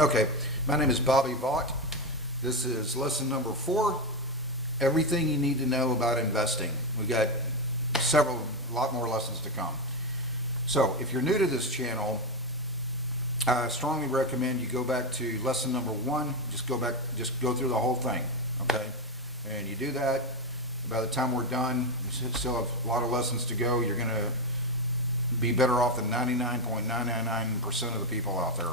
Okay, my name is Bobby Vaught. This is lesson number 4, everything you need to know about investing. We've got a lot more lessons to come. So if you're new to this channel, I strongly recommend you go back to lesson number 1. Just go through the whole thing, okay? And you do that, by the time we're done, we still have a lot of lessons to go. You're going to be better off than 99.999% of the people out there.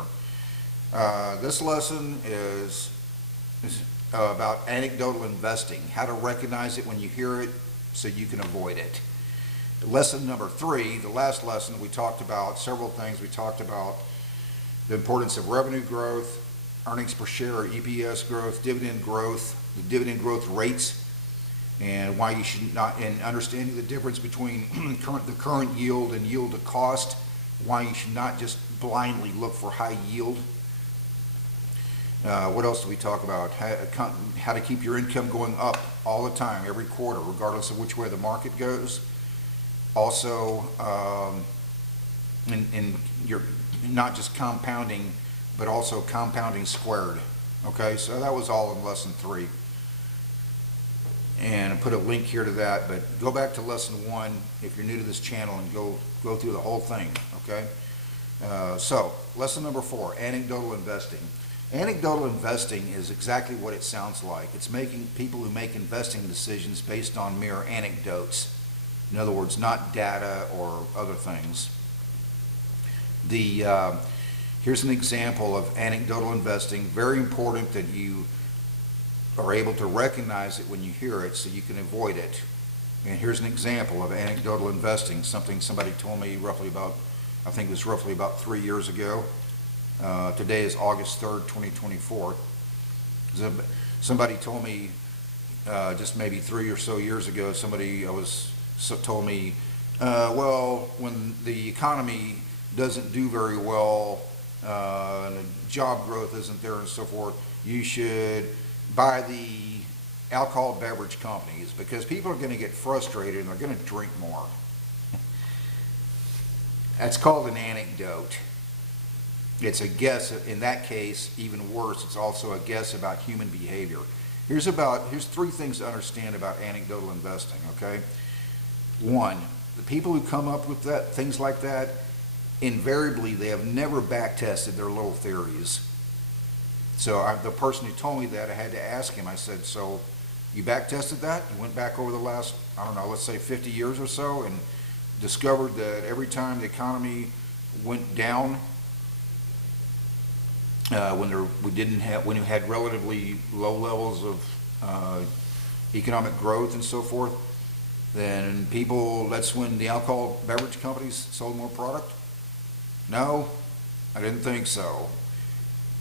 This lesson is about anecdotal investing, how to recognize it when you hear it so you can avoid it. Lesson number 3, the last lesson, we talked about several things. We talked about the importance of revenue growth, earnings per share or EPS growth, dividend growth, the dividend growth rates, and why you should not, and understanding the difference between the current yield and yield to cost, why you should not just blindly look for high yield. What else do we talk about? How to keep your income going up all the time, every quarter, regardless of which way the market goes. Also, and you're not just compounding, but also compounding squared. Okay, so that was all in lesson 3. And I put a link here to that, but go back to lesson 1 if you're new to this channel and go through the whole thing, okay? So, lesson number 4, anecdotal investing. Anecdotal investing is exactly what it sounds like. It's making people who make investing decisions based on mere anecdotes. In other words, not data or other things. Here's an example of anecdotal investing. Very important that you are able to recognize it when you hear it so you can avoid it. And here's an example of anecdotal investing, something somebody told me roughly about, I think it was roughly about 3 years ago. Today is August 3rd, 2024. Somebody told me just maybe 3 or so years ago, told me, well, when the economy doesn't do very well, and the job growth isn't there and so forth, you should buy the alcohol beverage companies because people are going to get frustrated and they're going to drink more. That's called an anecdote. It's a guess. In that case, even worse, it's also a guess about human behavior. Here's 3 things to understand about anecdotal investing, okay? 1, the people who come up with things like that, invariably they have never back tested their little theories. So the person who told me that, I had to ask him, I said, so you back tested that? You went back over the last, I don't know, let's say 50 years or so and discovered that every time the economy went down, when you had relatively low levels of economic growth and so forth, then that's when the alcohol beverage companies sold more product? No, I didn't think so.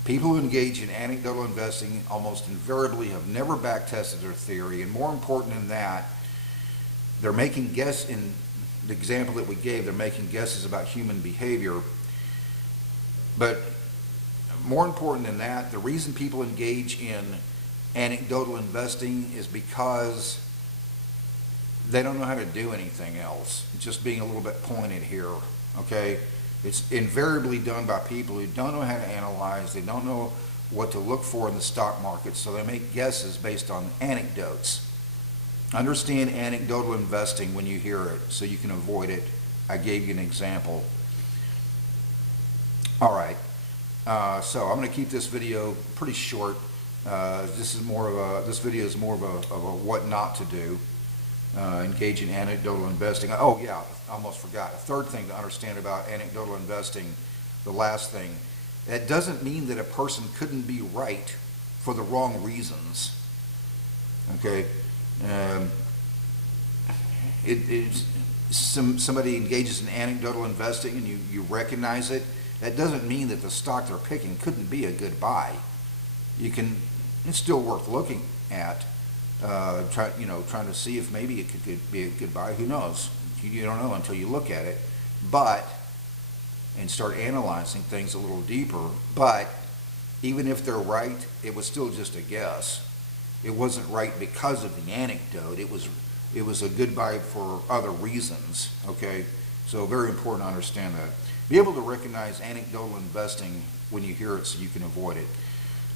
People who engage in anecdotal investing almost invariably have never back tested their theory, and more important than that, they're making guesses. In the example that we gave, they're making guesses about human behavior. But more important than that, the reason people engage in anecdotal investing is because they don't know how to do anything else. Just being a little bit pointed here, okay? It's invariably done by people who don't know how to analyze, they don't know what to look for in the stock market, so they make guesses based on anecdotes. Understand anecdotal investing when you hear it so you can avoid it. I gave you an example. All right. So I'm going to keep this video pretty short. This video is more of a what not to do. Engage in anecdotal investing. Oh yeah, I almost forgot. A third thing to understand about anecdotal investing, the last thing, that doesn't mean that a person couldn't be right for the wrong reasons. Okay, somebody engages in anecdotal investing and you recognize it. That doesn't mean that the stock they're picking couldn't be a good buy. It's still worth looking at. Trying to see if maybe it could be a good buy. Who knows? You don't know until you look at it, and start analyzing things a little deeper. But even if they're right, it was still just a guess. It wasn't right because of the anecdote. It was a good buy for other reasons. Okay, so very important to understand that. Be able to recognize anecdotal investing when you hear it so you can avoid it.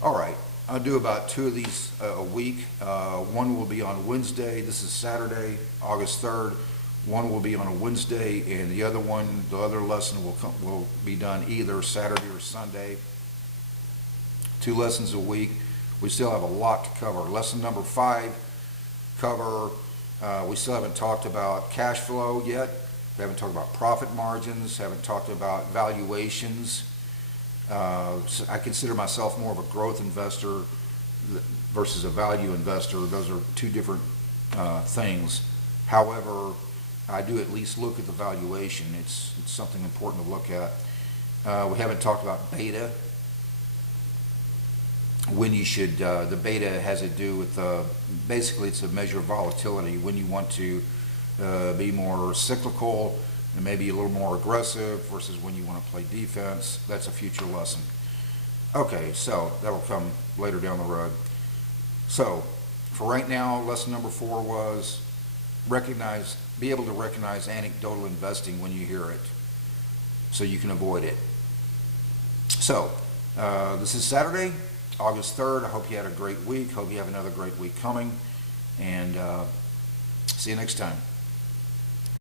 All right, I'll do about 2 of these a week. One will be on Wednesday. This is Saturday, August 3rd. One will be on a Wednesday, and the other lesson will be done either Saturday or Sunday. 2 lessons a week. We still have a lot to cover. Lesson number 5, we still haven't talked about cash flow yet. We haven't talked about profit margins, haven't talked about valuations. So I consider myself more of a growth investor versus a value investor. Those are 2 different things. However, I do at least look at the valuation. It's something important to look at. We haven't talked about beta. When you should, the beta has to do with, basically it's a measure of volatility, when you want to be more cyclical and maybe a little more aggressive versus when you want to play defense. That's a future lesson. Okay, so that'll come later down the road. So for right now, lesson number 4 was be able to recognize anecdotal investing when you hear it so you can avoid it. So this is Saturday, August 3rd. I hope you had a great week. Hope you have another great week coming, and see you next time.